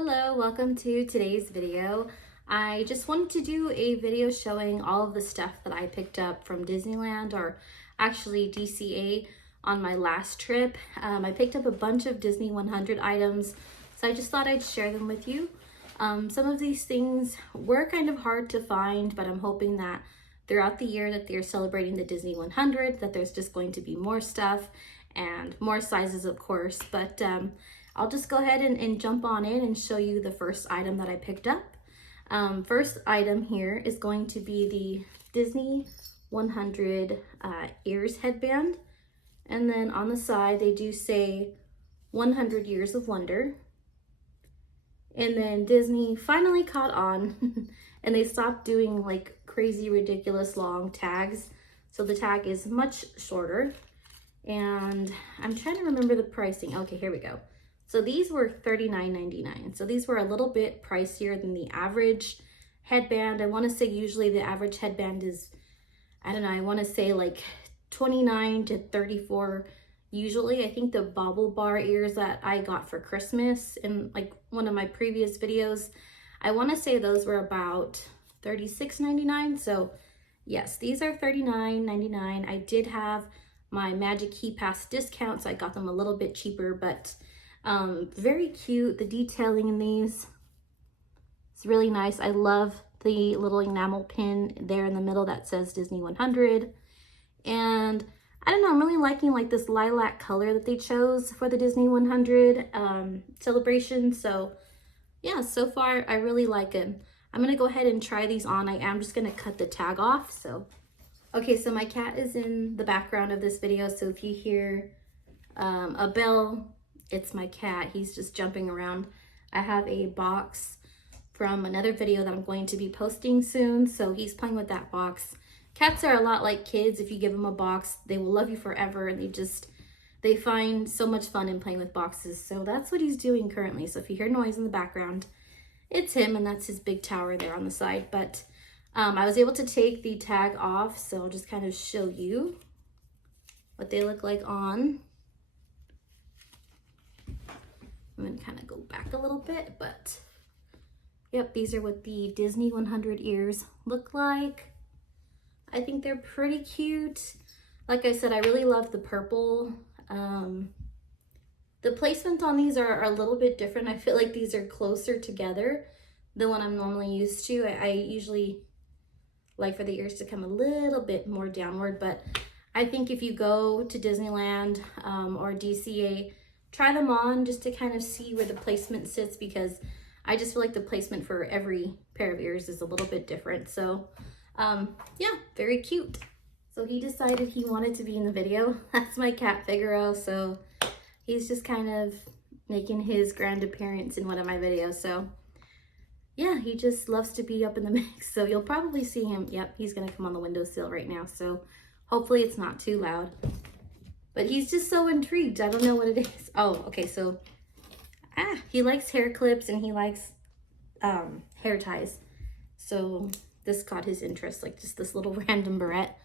Hello, welcome to today's video. I just wanted to do a video showing all of the stuff that I picked up from Disneyland, or actually DCA, on my last trip. I picked up a bunch of Disney 100 items, so I just thought I'd share them with you. Some of these things were kind of hard to find, but I'm hoping that throughout the year that they're celebrating the Disney 100, that there's just going to be more stuff and more sizes, of course, but I'll just go ahead and jump on in and show you the first item that I picked up. First item here is going to be the Disney 100 ears headband. And then on the side, they do say 100 Years of Wonder. And then Disney finally caught on and they stopped doing like crazy, ridiculous long tags. So the tag is much shorter. And I'm trying to remember the pricing. Okay, here we go. So these were $39.99. So these were a little bit pricier than the average headband. I want to say usually the average headband is, I don't know, I want to say like 29 to 34 usually. I think the bobble bar ears that I got for Christmas in like one of my previous videos, I want to say those were about $36.99. So yes, these are $39.99. I did have my Magic Key Pass discount, so I got them a little bit cheaper, but very cute. The detailing in these is really nice. I love the little enamel pin there in the middle that says Disney 100. And I don't know, I'm really liking like this lilac color that they chose for the Disney 100 celebration. So yeah, so far I really like them. I'm gonna go ahead and try these on. I am just gonna cut the tag off. So okay, so my cat is in the background of this video, so if you hear a bell, it's my cat. He's just jumping around. I have a box from another video that I'm going to be posting soon, so he's playing with that box. Cats are a lot like kids. If you give them a box, they will love you forever, and they find so much fun in playing with boxes. So that's what he's doing currently. So if you hear noise in the background, it's him, and that's his big tower there on the side. But I was able to take the tag off, so I'll just kind of show you what they look like on. I'm gonna kind of go back a little bit, but yep, these are what the Disney 100 ears look like. I think they're pretty cute. Like I said, I really love the purple. The placement on these are a little bit different. I feel like these are closer together than what I'm normally used to. I usually like for the ears to come a little bit more downward, but I think if you go to Disneyland or DCA, try them on just to kind of see where the placement sits, because I just feel like the placement for every pair of ears is a little bit different. So yeah, very cute. So he decided he wanted to be in the video. That's my cat Figaro, so he's just kind of making his grand appearance in one of my videos. So yeah, he just loves to be up in the mix. So you'll probably see him. Yep, he's gonna come on the windowsill right now. So hopefully it's not too loud. But he's just so intrigued. I don't know what it is. Oh, okay, so he likes hair clips and he likes hair ties. So this caught his interest, like just this little random barrette.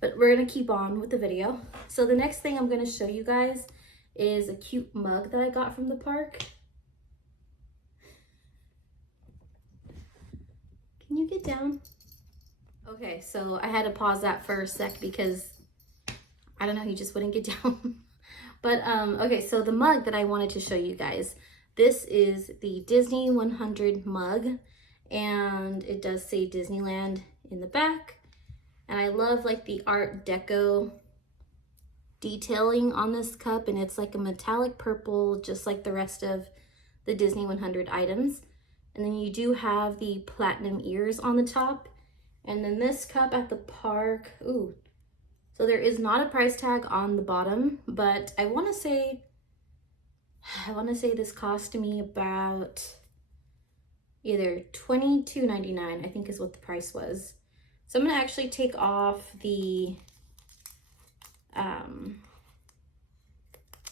But we're gonna keep on with the video. So the next thing I'm gonna show you guys is a cute mug that I got from the park. Can you get down? Okay, so I had to pause that for a sec because I don't know, he just wouldn't get down. But okay, so the mug that I wanted to show you guys, this is the Disney 100 mug, and it does say Disneyland in the back. And I love like the Art Deco detailing on this cup, and it's like a metallic purple, just like the rest of the Disney 100 items. And then you do have the platinum ears on the top. And then this cup at the park, ooh, so there is not a price tag on the bottom, but I want to say this cost me about either $22.99, I think is what the price was. So I'm going to actually take off the,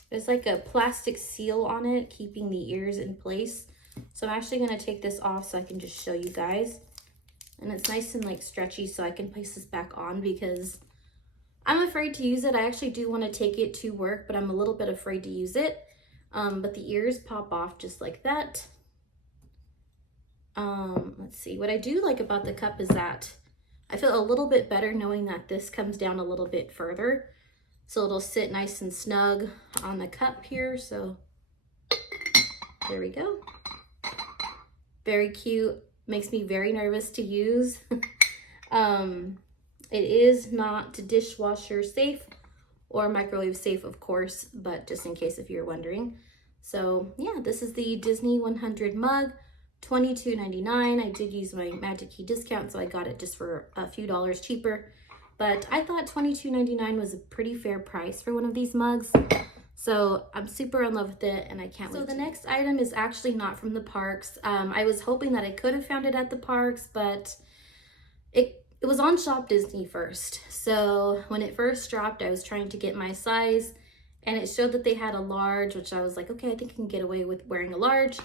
there's like a plastic seal on it, keeping the ears in place. So I'm actually going to take this off so I can just show you guys. And it's nice and like stretchy, so I can place this back on because I'm afraid to use it. I actually do want to take it to work, but I'm a little bit afraid to use it. But the ears pop off just like that. Let's see, what I do like about the cup is that I feel a little bit better knowing that this comes down a little bit further. So it'll sit nice and snug on the cup here. So there we go. Very cute. Makes me very nervous to use. It is not dishwasher safe or microwave safe, of course, but just in case if you're wondering. So yeah, this is the Disney 100 mug, $22.99. I did use my Magic Key discount, so I got it just for a few dollars cheaper. But I thought $22.99 was a pretty fair price for one of these mugs. So I'm super in love with it and I can't wait. So the next item is actually not from the parks. I was hoping that I could have found it at the parks, but it was on Shop Disney first. So when it first dropped, I was trying to get my size and it showed that they had a large, which I was like, okay, I think I can get away with wearing a large.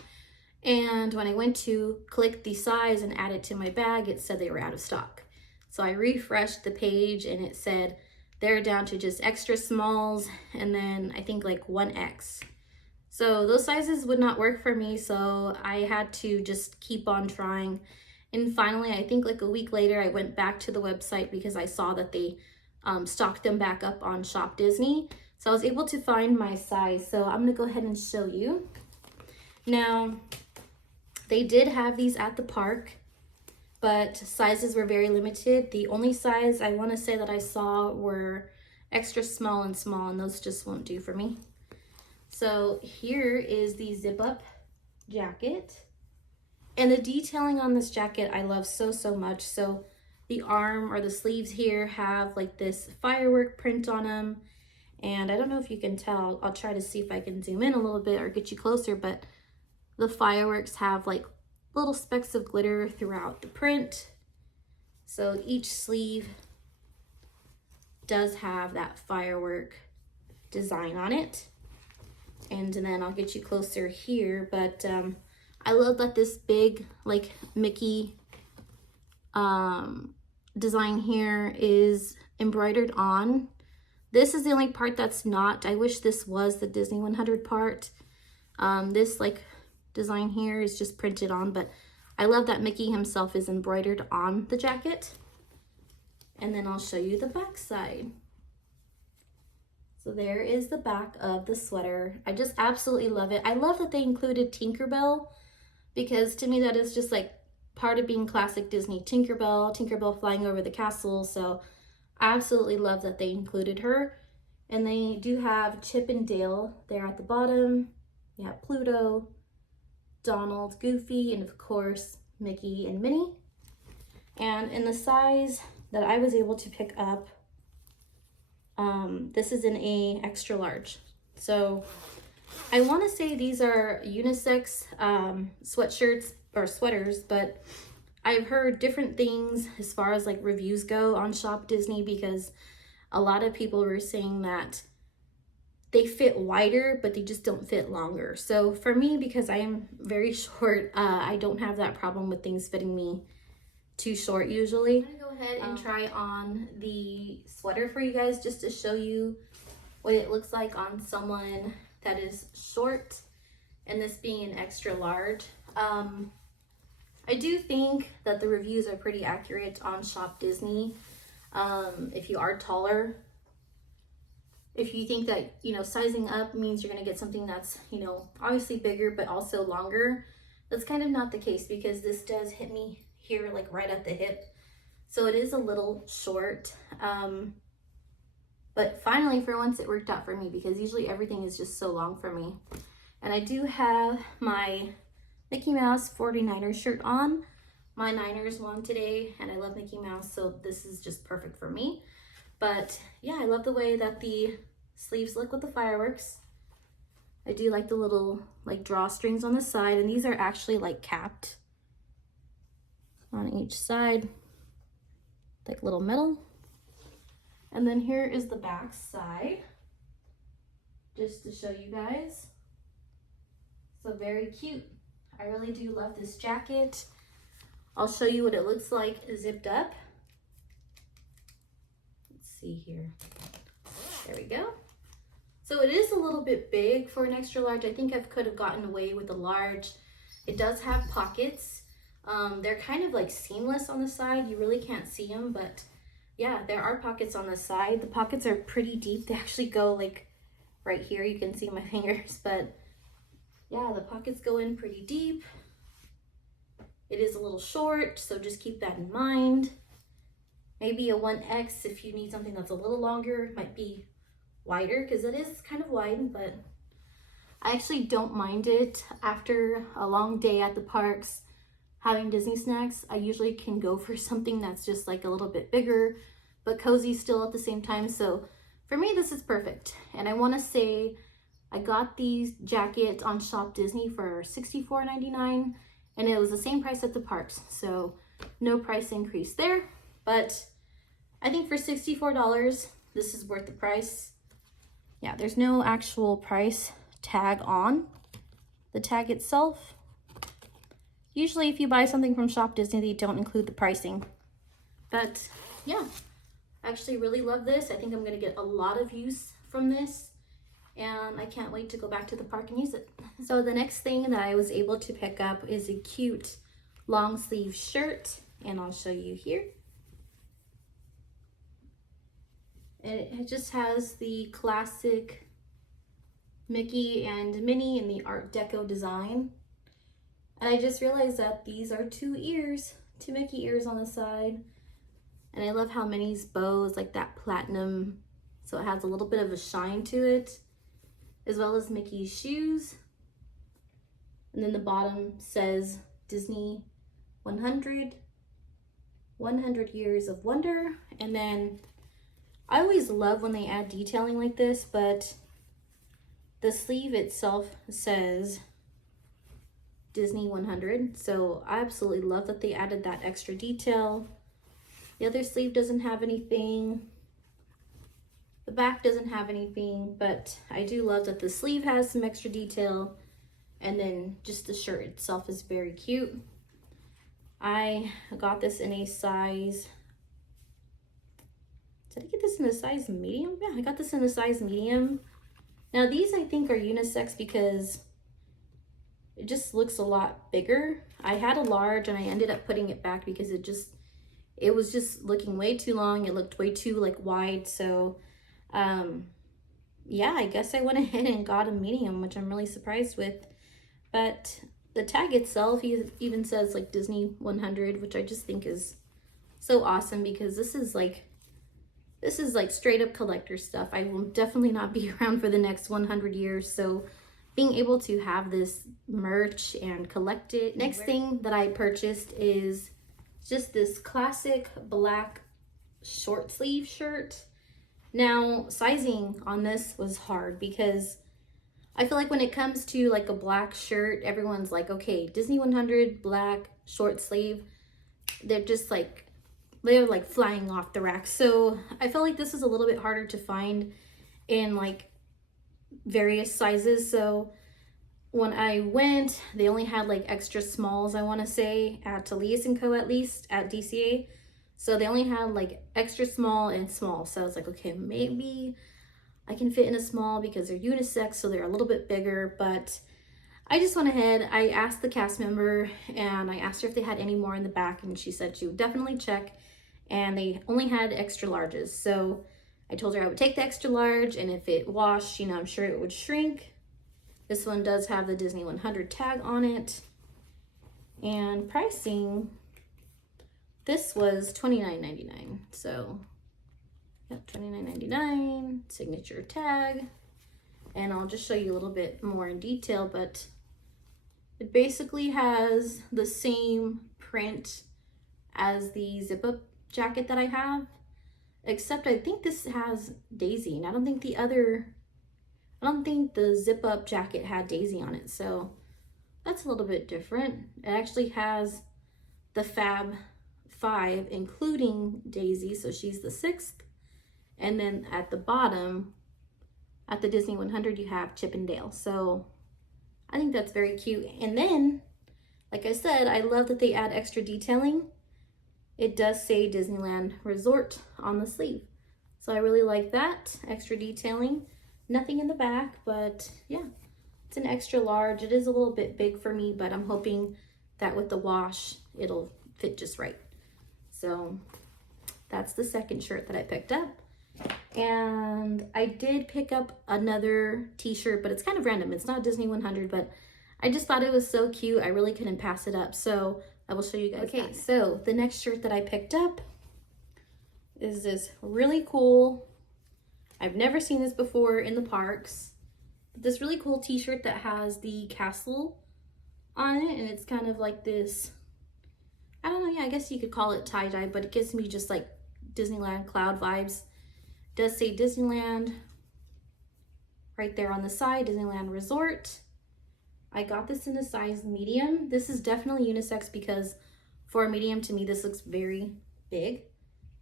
And when I went to click the size and add it to my bag, it said they were out of stock. So I refreshed the page and it said they're down to just extra smalls and then I think like 1X. So those sizes would not work for me, so I had to just keep on trying. And finally, I think like a week later, I went back to the website because I saw that they stocked them back up on Shop Disney. So I was able to find my size. So I'm gonna go ahead and show you. Now, they did have these at the park, but sizes were very limited. The only size I want to say that I saw were extra small, and those just won't do for me. So here is the zip up jacket. And the detailing on this jacket I love so much. So the arm or the sleeves here have like this firework print on them. And I don't know if you can tell, I'll try to see if I can zoom in a little bit or get you closer, but the fireworks have like little specks of glitter throughout the print. So each sleeve does have that firework design on it. And then I'll get you closer here, but I love that this big like Mickey design here is embroidered on. This is the only part that's not. I wish this was the Disney 100 part. This like design here is just printed on, but I love that Mickey himself is embroidered on the jacket. And then I'll show you the back side. So there is the back of the sweater. I just absolutely love it. I love that they included Tinkerbell, because to me that is just like part of being classic Disney. Tinkerbell flying over the castle. So I absolutely love that they included her. And they do have Chip and Dale there at the bottom. You have Pluto, Donald, Goofy, and of course Mickey and Minnie. And in the size that I was able to pick up, this is in a extra large. So I want to say these are unisex sweatshirts or sweaters, but I've heard different things as far as like reviews go on Shop Disney, because a lot of people were saying that they fit wider, but they just don't fit longer. So for me, because I am very short, I don't have that problem with things fitting me too short usually. I'm gonna go ahead and try on the sweater for you guys just to show you what it looks like on someone that is short, and this being an extra large. I do think that the reviews are pretty accurate on Shop Disney. If you are taller, if you think that, you know, sizing up means you're going to get something that's, you know, obviously bigger, but also longer, that's kind of not the case, because this does hit me here, like right at the hip. So it is a little short. But finally, for once, it worked out for me, because usually everything is just so long for me. And I do have my Mickey Mouse 49ers shirt on. My Niners won today, and I love Mickey Mouse, so this is just perfect for me. But yeah, I love the way that the sleeves look with the fireworks. I do like the little like drawstrings on the side, and these are actually like capped on each side, like little metal. And then here is the back side, just to show you guys. So very cute. I really do love this jacket. I'll show you what it looks like zipped up. Let's see here. There we go. So it is a little bit big for an extra large. I think I could have gotten away with a large. It does have pockets. They're kind of like seamless on the side. You really can't see them, but yeah, there are pockets on the side. The pockets are pretty deep. They actually go like right here. You can see my fingers, but yeah, the pockets go in pretty deep. It is a little short, so just keep that in mind. Maybe a 1X if you need something that's a little longer. It might be wider because it is kind of wide, but I actually don't mind it. After a long day at the parks having Disney snacks, I usually can go for something that's just like a little bit bigger but cozy still at the same time. So for me, this is perfect. And I want to say I got these jackets on Shop Disney for $64.99, and it was the same price at the parks, so no price increase there. But I think for $64, this is worth the price. Yeah, there's no actual price tag on the tag itself. Usually if you buy something from Shop Disney, they don't include the pricing. But yeah, I actually really love this. I think I'm gonna get a lot of use from this, and I can't wait to go back to the park and use it. So the next thing that I was able to pick up is a cute long sleeve shirt, and I'll show you here. And it just has the classic Mickey and Minnie in the Art Deco design. And I just realized that these are 2 ears, 2 Mickey ears on the side. And I love how Minnie's bow is like that platinum, so it has a little bit of a shine to it, as well as Mickey's shoes. And then the bottom says Disney 100 Years of Wonder. And then I always love when they add detailing like this, but the sleeve itself says Disney 100. So I absolutely love that they added that extra detail. The other sleeve doesn't have anything. The back doesn't have anything, but I do love that the sleeve has some extra detail, and then just the shirt itself is very cute. I got this in a size, did I get this in a size medium? Yeah, I got this in a size medium. Now these I think are unisex because it just looks a lot bigger. I had a large and I ended up putting it back because it was just looking way too long. It looked way too like wide. So yeah, I guess I went ahead and got a medium, which I'm really surprised with. But the tag itself even says like Disney 100, which I just think is so awesome because this is like straight up collector stuff. I will definitely not be around for the next 100 years. So being able to have this merch and collect it. Next thing that I purchased is just this classic black short sleeve shirt. Now, sizing on this was hard because I feel like when it comes to like a black shirt, everyone's like, okay, Disney 100 black short sleeve. They're just like, they're like flying off the rack. So I felt like this is a little bit harder to find in like various sizes. So when I went, they only had like extra smalls, I want to say, at Talias & Co, at least at DCA. So they only had like extra small and small. So I was like, okay, maybe I can fit in a small because they're unisex, so they're a little bit bigger. But I just went ahead, I asked the cast member and I asked her if they had any more in the back, and she said she would definitely check, and they only had extra larges. So I told her I would take the extra large, and if it washed, you know, I'm sure it would shrink. This one does have the Disney 100 tag on it. And pricing, this was $29.99. So yeah, $29.99, signature tag. And I'll just show you a little bit more in detail, but it basically has the same print as the zip up jacket that I have, except I think this has Daisy, and I don't think the zip up jacket had Daisy on it. So that's a little bit different. It actually has the Fab 5, including Daisy, so she's the 6th. And then at the bottom, at the Disney 100, you have Chip and Dale. So I think that's very cute. And then, like I said, I love that they add extra detailing. It does say Disneyland Resort on the sleeve. So I really like that, extra detailing. Nothing in the back, but yeah, it's an extra large. It is a little bit big for me, but I'm hoping that with the wash, it'll fit just right. So that's the second shirt that I picked up. And I did pick up another t-shirt, but it's kind of random. It's not Disney 100, but I just thought it was so cute. I really couldn't pass it up. So I will show you guys. Okay, so the next shirt that I picked up is this really cool, I've never seen this before in the parks, but this really cool t-shirt that has the castle on it, and it's kind of like this, I don't know, yeah, I guess you could call it tie-dye, but it gives me just like Disneyland cloud vibes. It does say Disneyland right there on the side, Disneyland Resort. I got this in a size medium. This is definitely unisex because for a medium, to me, this looks very big.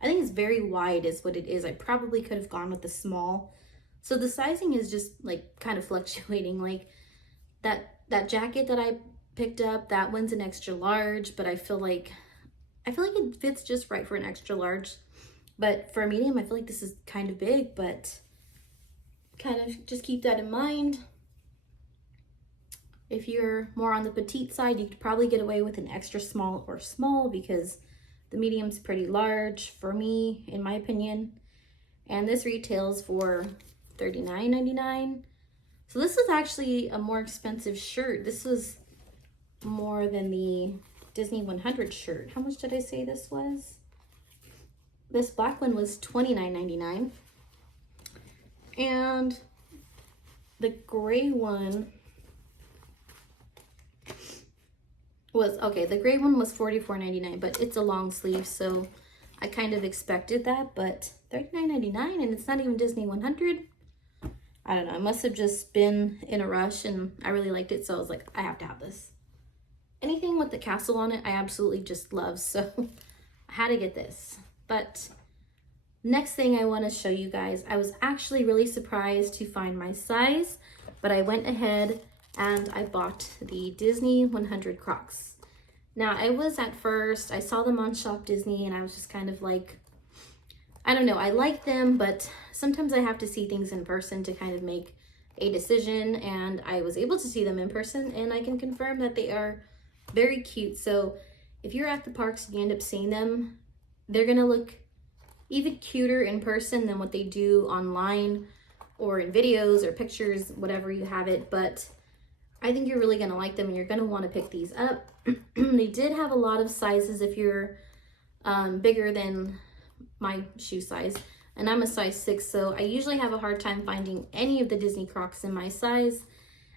I think it's very wide is what it is. I probably could have gone with the small. So the sizing is just like kind of fluctuating. Like that jacket that I picked up, that one's an extra large, but I feel like it fits just right for an extra large. But for a medium, I feel like this is kind of big, but kind of just keep that in mind. If you're more on the petite side, you could probably get away with an extra small or small because the medium's pretty large for me, in my opinion. And this retails for $39.99. So this is actually a more expensive shirt. This was more than the Disney 100 shirt. How much did I say this was? This black one was $29.99. And the gray one was, okay, the gray one was $44.99, but it's a long sleeve, so I kind of expected that, but $39.99 and it's not even Disney 100. I don't know, I must have just been in a rush and I really liked it, so I was like, I have to have this. Anything with the castle on it, I absolutely just love, so I had to get this. But next thing I want to show you guys, I was actually really surprised to find my size, but I went ahead and I bought the Disney 100 Crocs. Now, I was at first, I saw them on Shop Disney and I was just kind of like, I don't know, I like them, but sometimes I have to see things in person to kind of make a decision, and I was able to see them in person and I can confirm that they are very cute. So if you're at the parks and you end up seeing them, they're gonna look even cuter in person than what they do online or in videos or pictures, whatever you have it. But I think you're really gonna like them and you're gonna wanna pick these up. They did have a lot of sizes if you're bigger than my shoe size. And I'm a size 6, so I usually have a hard time finding any of the Disney Crocs in my size.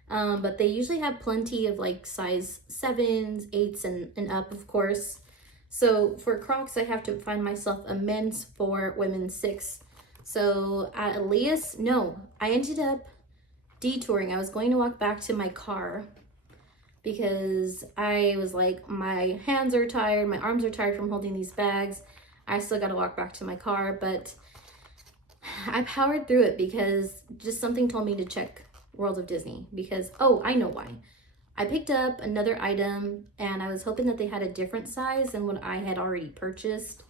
But they usually have plenty of like size 7s, 8s, and up, of course. So for Crocs, I have to find myself a men's 4, women's 6. So at Elias, no, I ended up detouring. I was going to walk back to my car because I was like, my hands are tired, my arms are tired from holding these bags. I still got to walk back to my car, but I powered through it because just something told me to check World of Disney because, oh, I know why. I picked up another item and I was hoping that they had a different size than what I had already purchased.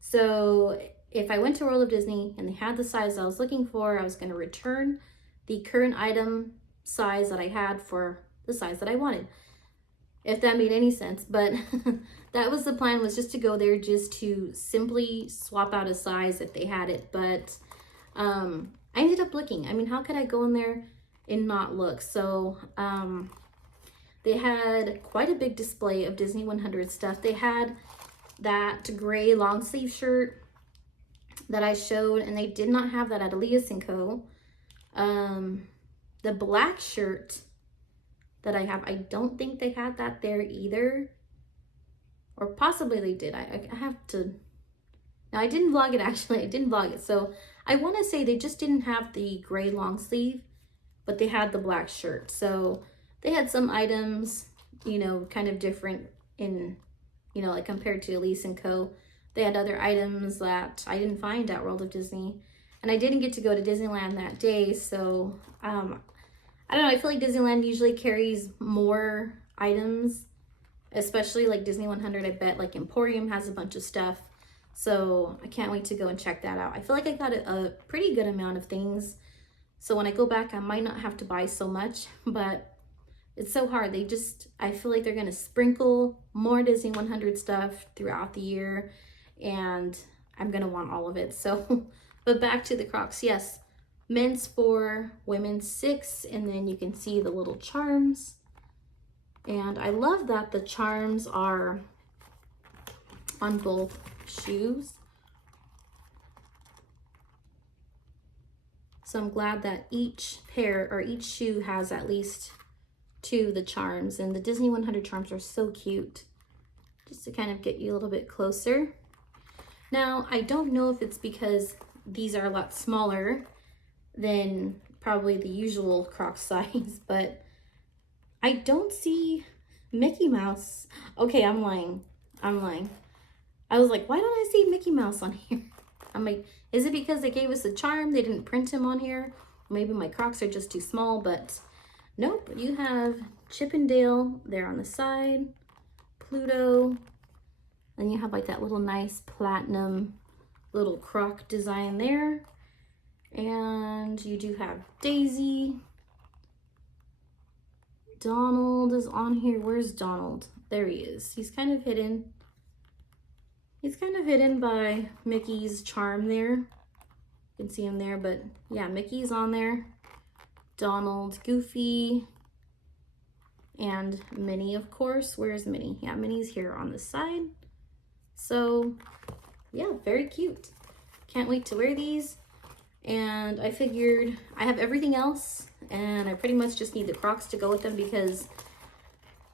So if I went to World of Disney and they had the size I was looking for, I was going to return the current item size that I had for the size that I wanted, if that made any sense. But that was the plan, was just to go there just to simply swap out a size if they had it. But I ended up looking. I mean, how could I go in there and not look? So they had quite a big display of Disney 100 stuff. They had that gray long sleeve shirt that I showed, and they did not have that at Elias & Co. The black shirt that I have, I don't think they had that there either. Or possibly they did. I have to... Now, I didn't vlog it, actually. I didn't vlog it. So I want to say they just didn't have the gray long sleeve, but they had the black shirt. So they had some items, you know, kind of different in, you know, like compared to Elias & Co. They had other items that I didn't find at World of Disney. And I didn't get to go to Disneyland that day, so I don't know, I feel like Disneyland usually carries more items, especially like Disney 100. I bet like Emporium has a bunch of stuff, so I can't wait to go and check that out. I feel like I got a pretty good amount of things, so when I go back, I might not have to buy so much, but it's so hard. I feel like they're gonna sprinkle more Disney 100 stuff throughout the year, and I'm gonna want all of it. So, but back to the Crocs. Yes, men's 4, women's 6, and then you can see the little charms. And I love that the charms are on both shoes. So I'm glad that each pair or each shoe has at least 2 of the charms, and the Disney 100 charms are so cute. Just to kind of get you a little bit closer. Now, I don't know if it's because these are a lot smaller than probably the usual Crocs size, but I don't see Mickey Mouse. Okay, I'm lying. I was like, why don't I see Mickey Mouse on here? I'm like, is it because they gave us a charm? They didn't print him on here? Maybe my Crocs are just too small, but nope. You have Chip and Dale there on the side, Pluto, and you have like that little nice platinum little Croc design there. And you do have Daisy. Donald is on here. Where's Donald? There he is. He's kind of hidden. He's kind of hidden by Mickey's charm there. You can see him there, but yeah, Mickey's on there. Donald, Goofy, and Minnie, of course. Where's Minnie? Yeah, Minnie's here on the side. So yeah, very cute. Can't wait to wear these. And I figured I have everything else, and I pretty much just need the Crocs to go with them, because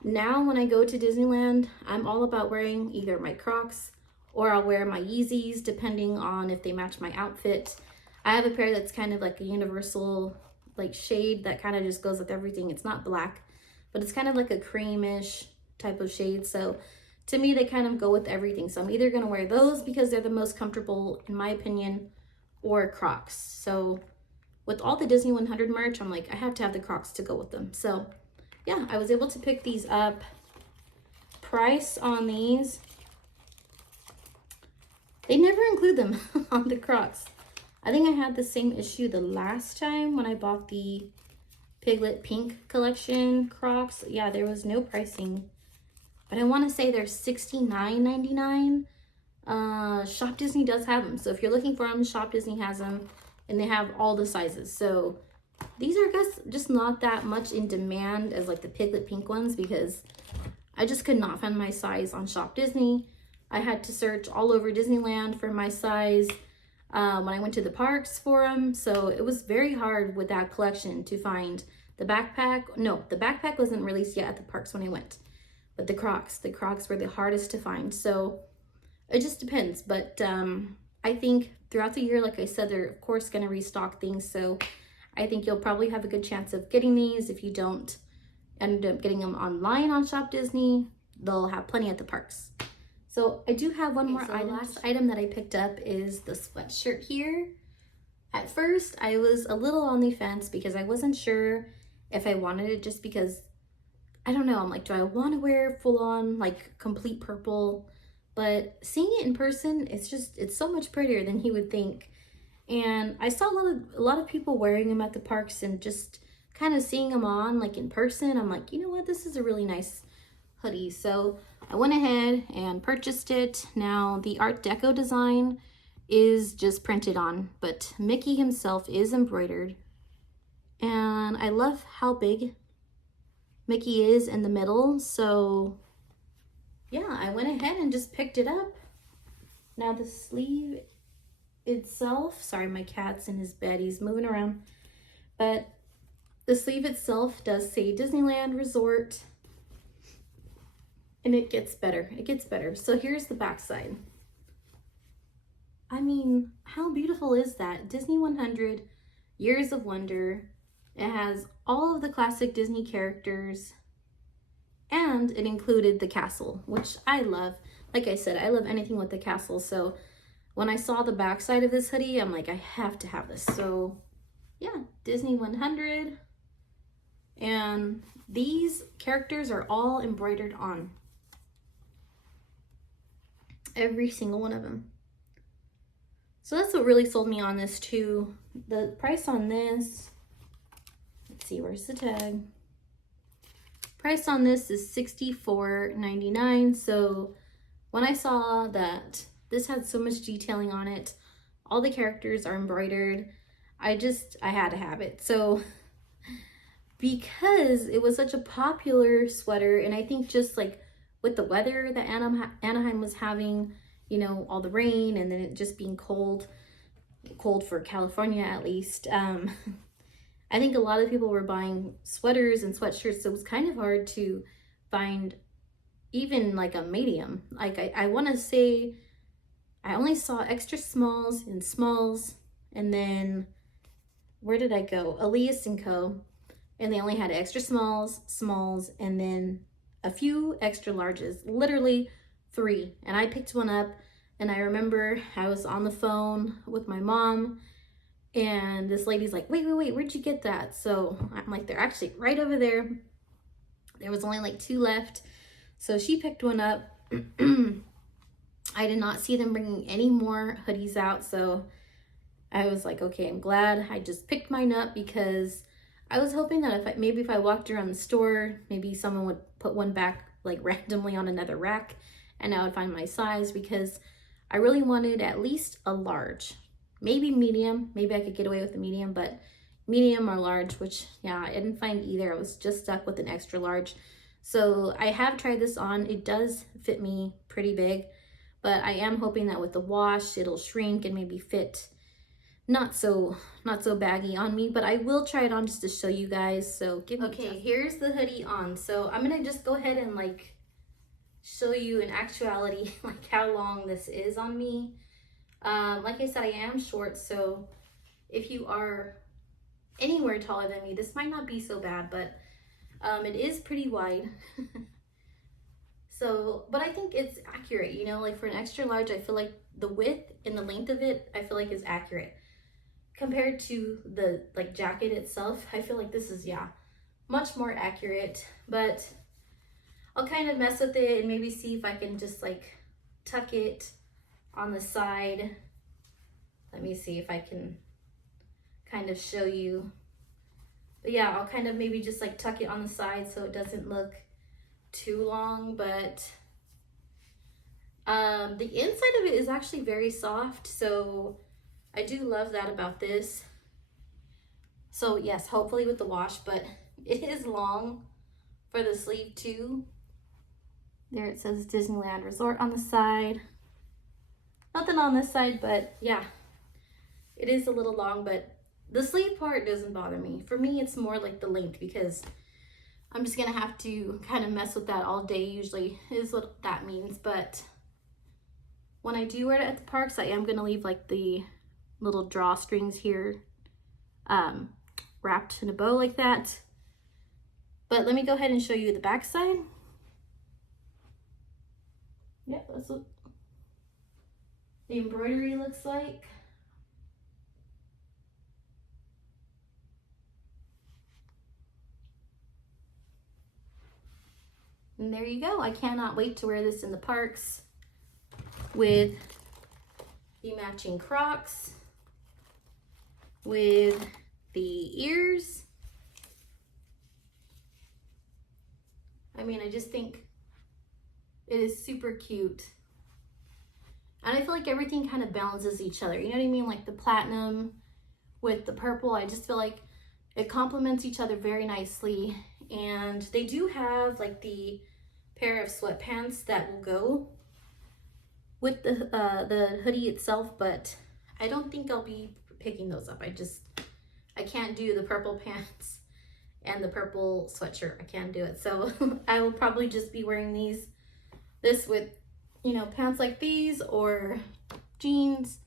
now when I go to Disneyland, I'm all about wearing either my Crocs or I'll wear my Yeezys, depending on if they match my outfit. I have a pair that's kind of like a universal like shade that kind of just goes with everything. It's not black, but it's kind of like a creamish type of shade. So to me, they kind of go with everything. So I'm either gonna wear those because they're the most comfortable, in my opinion, or Crocs. So with all the Disney 100 merch, I'm like, I have to have the Crocs to go with them. So yeah, I was able to pick these up. Price on these, they never include them on the Crocs. I think I had the same issue the last time when I bought the Piglet Pink collection Crocs. Yeah, there was no pricing, but I want to say they're $69.99. Shop Disney does have them, so if you're looking for them, Shop Disney has them, and they have all the sizes. So these are just not that much in demand as like the Piglet Pink ones, because I just could not find my size on Shop Disney. I had to search all over Disneyland for my size when I went to the parks for them, so it was very hard with that collection to find the backpack. No, the backpack wasn't released yet at the parks when I went, but the Crocs were the hardest to find. So it just depends, but I think throughout the year, like I said, they're of course going to restock things, so I think you'll probably have a good chance of getting these. If you don't end up getting them online on Shop Disney, they'll have plenty at the parks. So I do have one more item. The last item that I picked up is the sweatshirt here. At first, I was a little on the fence because I wasn't sure if I wanted it, just because, I don't know, I'm like, do I want to wear full on like complete purple? But seeing it in person, it's so much prettier than you would think. And I saw a lot of people wearing them at the parks, and just kind of seeing them on like in person, I'm like, you know what, this is a really nice hoodie. So I went ahead and purchased it. Now the Art Deco design is just printed on, but Mickey himself is embroidered. And I love how big Mickey is in the middle. So yeah, I went ahead and just picked it up. Now the sleeve itself, sorry, my cat's in his bed, he's moving around, but the sleeve itself does say Disneyland Resort, and it gets better. So here's the back side. I mean, how beautiful is that? Disney 100 Years of Wonder. It has all of the classic Disney characters, and it included the castle, which I love. Like I said, I love anything with the castle. So when I saw the back side of this hoodie, I'm like, I have to have this. So yeah, Disney 100. And these characters are all embroidered on. Every single one of them. So that's what really sold me on this too. The price on this, let's see, where's the tag? Price on this is $64.99. So when I saw that this had so much detailing on it, all the characters are embroidered, I had to have it. So because it was such a popular sweater, and I think just like with the weather that Anaheim was having, you know, all the rain and then it just being cold for California at least, I think a lot of people were buying sweaters and sweatshirts, so it was kind of hard to find even like a medium. Like I want to say I only saw extra smalls and smalls, and then where did I go? Elias & Co. And they only had extra smalls, and then a few extra larges, literally 3. And I picked one up, and I remember I was on the phone with my mom, and this lady's like, wait, where'd you get that? So I'm like, they're actually right over there. There was only like 2 left. So she picked one up. I did not see them bringing any more hoodies out. So I was like, okay, I'm glad I just picked mine up, because I was hoping that if I walked around the store, maybe someone would put one back like randomly on another rack and I would find my size, because I really wanted at least a large. Maybe medium, maybe I could get away with a medium, but medium or large, which yeah, I didn't find either. I was just stuck with an extra large. So I have tried this on. It does fit me pretty big, but I am hoping that with the wash, it'll shrink and maybe fit not so baggy on me, but I will try it on just to show you guys. So okay, here's the hoodie on. So I'm gonna just go ahead and like show you in actuality like how long this is on me. Like I said, I am short, so if you are anywhere taller than me, this might not be so bad, but it is pretty wide. So, but I think it's accurate, you know, like for an extra large, I feel like the width and the length of it, I feel like is accurate. Compared to the like jacket itself, I feel like this is, yeah, much more accurate, but I'll kind of mess with it and maybe see if I can just like tuck it on the side. Let me see if I can kind of show you. But yeah, I'll kind of maybe just like tuck it on the side so it doesn't look too long, but the inside of it is actually very soft, so I do love that about this. So yes, hopefully with the wash, but it is long for the sleeve too. There it says Disneyland Resort on the side. Nothing on this side, but yeah, it is a little long, but the sleeve part doesn't bother me. For me, it's more like the length, because I'm just gonna have to kind of mess with that all day usually, is what that means. But when I do wear it at the parks, I am gonna leave like the little drawstrings here wrapped in a bow like that. But let me go ahead and show you the back side. Yep, that's what the embroidery looks like. And there you go. I cannot wait to wear this in the parks with the matching Crocs, with the ears. I mean, I just think it is super cute. And I feel like everything kind of balances each other. You know what I mean? Like the platinum with the purple, I just feel like it complements each other very nicely. And they do have like the pair of sweatpants that will go with the hoodie itself, but I don't think I'll be picking those up. I can't do the purple pants and the purple sweatshirt. I can't do it. So I will probably just be wearing this with, you know, pants like these or jeans.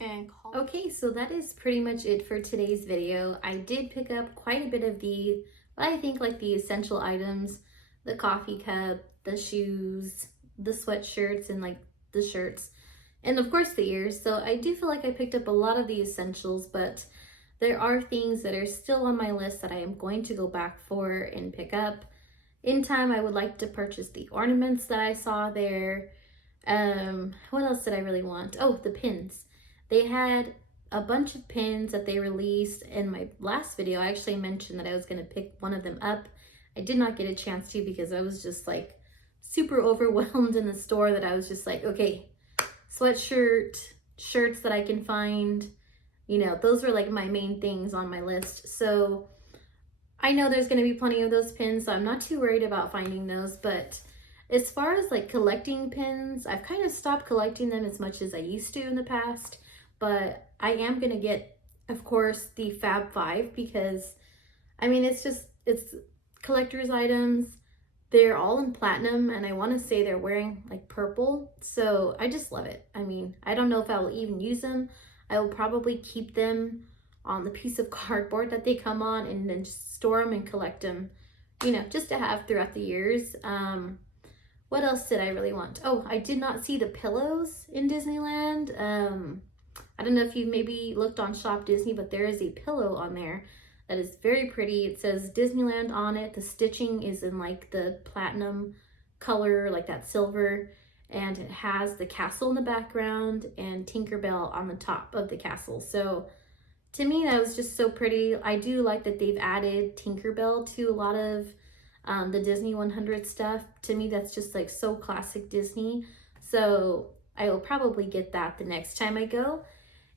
And okay, so that is pretty much it for today's video. I did pick up quite a bit of what I think like the essential items, the coffee cup, the shoes, the sweatshirts, and like the shirts, and of course the ears. So I do feel like I picked up a lot of the essentials, but there are things that are still on my list that I am going to go back for and pick up. In time, I would like to purchase the ornaments that I saw there. What else did I really want? Oh, the pins. They had a bunch of pins that they released in my last video. I actually mentioned that I was going to pick one of them up. I did not get a chance to because I was just like super overwhelmed in the store that I was just like, okay, sweatshirt, shirts that I can find, you know, those are like my main things on my list. So I know there's going to be plenty of those pins, so I'm not too worried about finding those. But as far as like collecting pins, I've kind of stopped collecting them as much as I used to in the past. But I am going to get, of course, the Fab 5 because, I mean, it's collector's items. They're all in platinum, and I want to say they're wearing like purple. So I just love it. I mean, I don't know if I will even use them. I will probably keep them on the piece of cardboard that they come on and then just store them and collect them, you know, just to have throughout the years. What else did I really want? Oh, I did not see the pillows in Disneyland. I don't know if you've maybe looked on Shop Disney, but there is a pillow on there that is very pretty. It says Disneyland on it. The stitching is in like the platinum color, like that silver, and it has the castle in the background and Tinkerbell on the top of the castle. So to me, that was just so pretty. I do like that they've added Tinkerbell to a lot of the Disney 100 stuff. To me, that's just like so classic Disney. So I will probably get that the next time I go.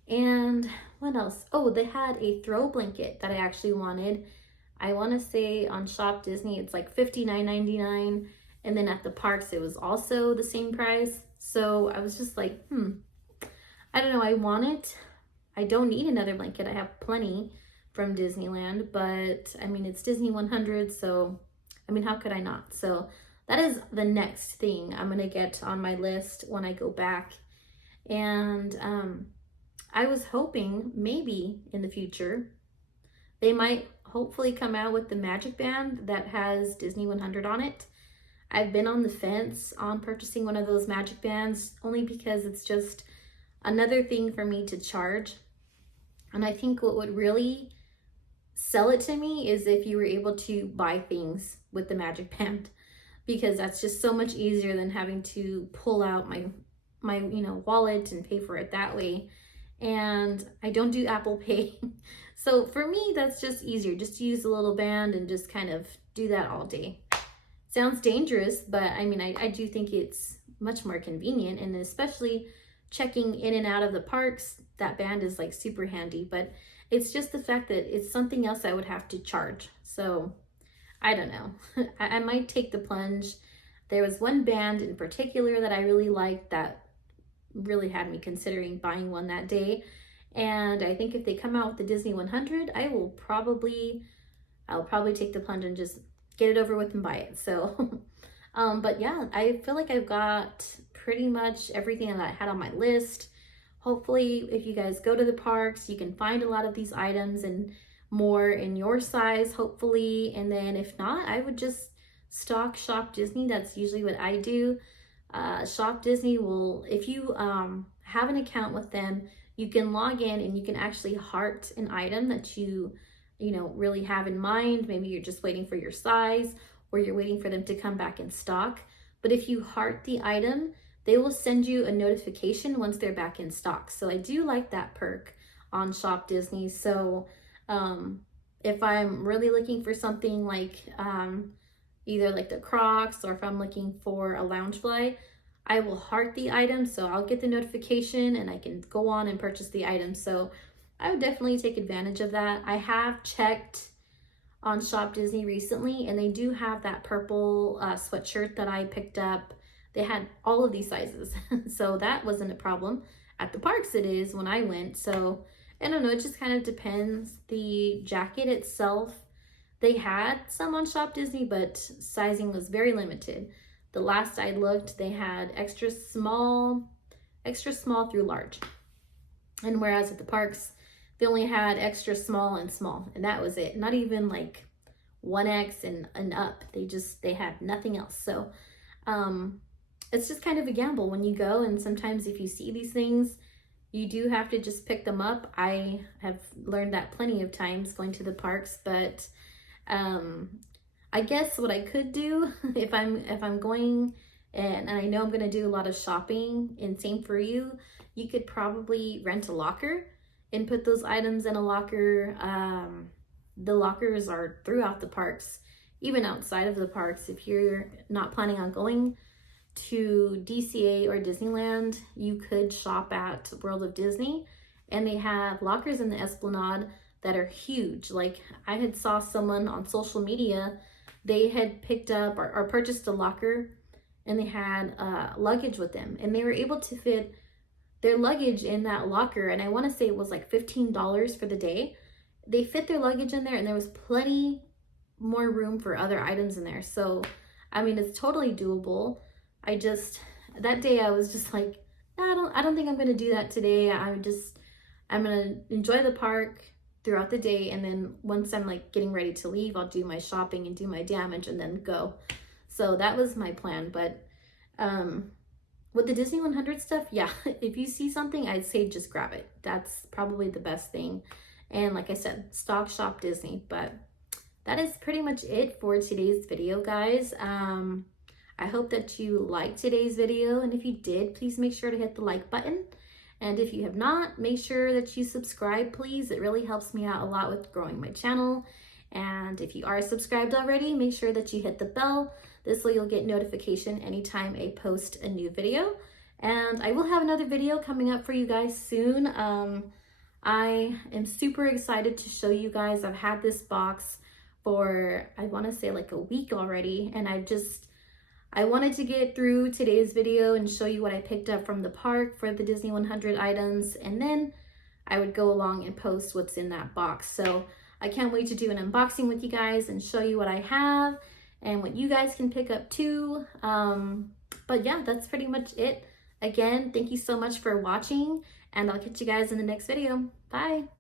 And what else? Oh, they had a throw blanket that I actually wanted. I want to say on Shop Disney, it's like $59.99. And then at the parks, it was also the same price. So I was just like, I don't know. I want it. I don't need another blanket. I have plenty from Disneyland, but I mean, it's Disney 100. So, I mean, how could I not? So that is the next thing I'm going to get on my list when I go back. And I was hoping maybe in the future, they might hopefully come out with the Magic Band that has Disney 100 on it. I've been on the fence on purchasing one of those Magic Bands only because it's just another thing for me to charge. And I think what would really sell it to me is if you were able to buy things with the Magic Band, because that's just so much easier than having to pull out my wallet and pay for it that way. And I don't do Apple Pay. So for me, that's just easier, just to use a little band and just kind of do that all day. Sounds dangerous, but I mean, I do think it's much more convenient, and especially checking in and out of the parks, that band is like super handy. But it's just the fact that it's something else I would have to charge. So I don't know. I might take the plunge. There was one band in particular that I really liked that really had me considering buying one that day. And I think if they come out with the Disney 100, I'll probably take the plunge and just get it over with and buy it. So, but yeah, I feel like I've got pretty much everything that I had on my list. Hopefully, if you guys go to the parks, you can find a lot of these items and more in your size, hopefully. And then if not, I would just stock Shop Disney. That's usually what I do. Shop Disney will, if you have an account with them, you can log in and you can actually heart an item that you really have in mind. Maybe you're just waiting for your size, or you're waiting for them to come back in stock. But if you heart the item, they will send you a notification once they're back in stock. So I do like that perk on Shop Disney. So if I'm really looking for something like either like the Crocs, or if I'm looking for a Loungefly, I will heart the item, so I'll get the notification and I can go on and purchase the item. So I would definitely take advantage of that. I have checked on Shop Disney recently, and they do have that purple sweatshirt that I picked up. They had all of these sizes, so that wasn't a problem. At the parks it is when I went, so I don't know, it just kind of depends. The jacket itself, they had some on Shop Disney, but sizing was very limited. The last I looked, they had extra small through large. And whereas at the parks, they only had extra small, and that was it. Not even like 1X and up. They had nothing else. So it's just kind of a gamble when you go, and sometimes if you see these things, you do have to just pick them up. I have learned that plenty of times going to the parks, but I guess what I could do if I'm going and I know I'm going to do a lot of shopping, and same for you, you could probably rent a locker and put those items in a locker. The lockers are throughout the parks, even outside of the parks. If you're not planning on going to DCA or Disneyland, you could shop at World of Disney, and they have lockers in the Esplanade that are huge. Like, I had saw someone on social media, they had picked up or purchased a locker, and they had luggage with them, and they were able to fit their luggage in that locker, and I want to say it was like $15 for the day. They fit their luggage in there, and there was plenty more room for other items in there. So I mean, it's totally doable. That day I was just like, I don't think I'm gonna do that today. I'm gonna enjoy the park throughout the day, and then once I'm like getting ready to leave, I'll do my shopping and do my damage and then go. So that was my plan. But with the Disney 100 stuff, yeah, if you see something, I'd say just grab it. That's probably the best thing. And like I said, stock shop Disney. But that is pretty much it for today's video, guys. I hope that you liked today's video, and if you did, please make sure to hit the like button. And if you have not, make sure that you subscribe, please. It really helps me out a lot with growing my channel. And if you are subscribed already, make sure that you hit the bell. This way you'll get notification anytime I post a new video. And I will have another video coming up for you guys soon. I am super excited to show you guys. I've had this box for, I want to say like a week already, and I wanted to get through today's video and show you what I picked up from the park for the Disney 100 items, and then I would go along and post what's in that box. So I can't wait to do an unboxing with you guys and show you what I have and what you guys can pick up too. But yeah, that's pretty much it. Again, thank you so much for watching, and I'll catch you guys in the next video. Bye.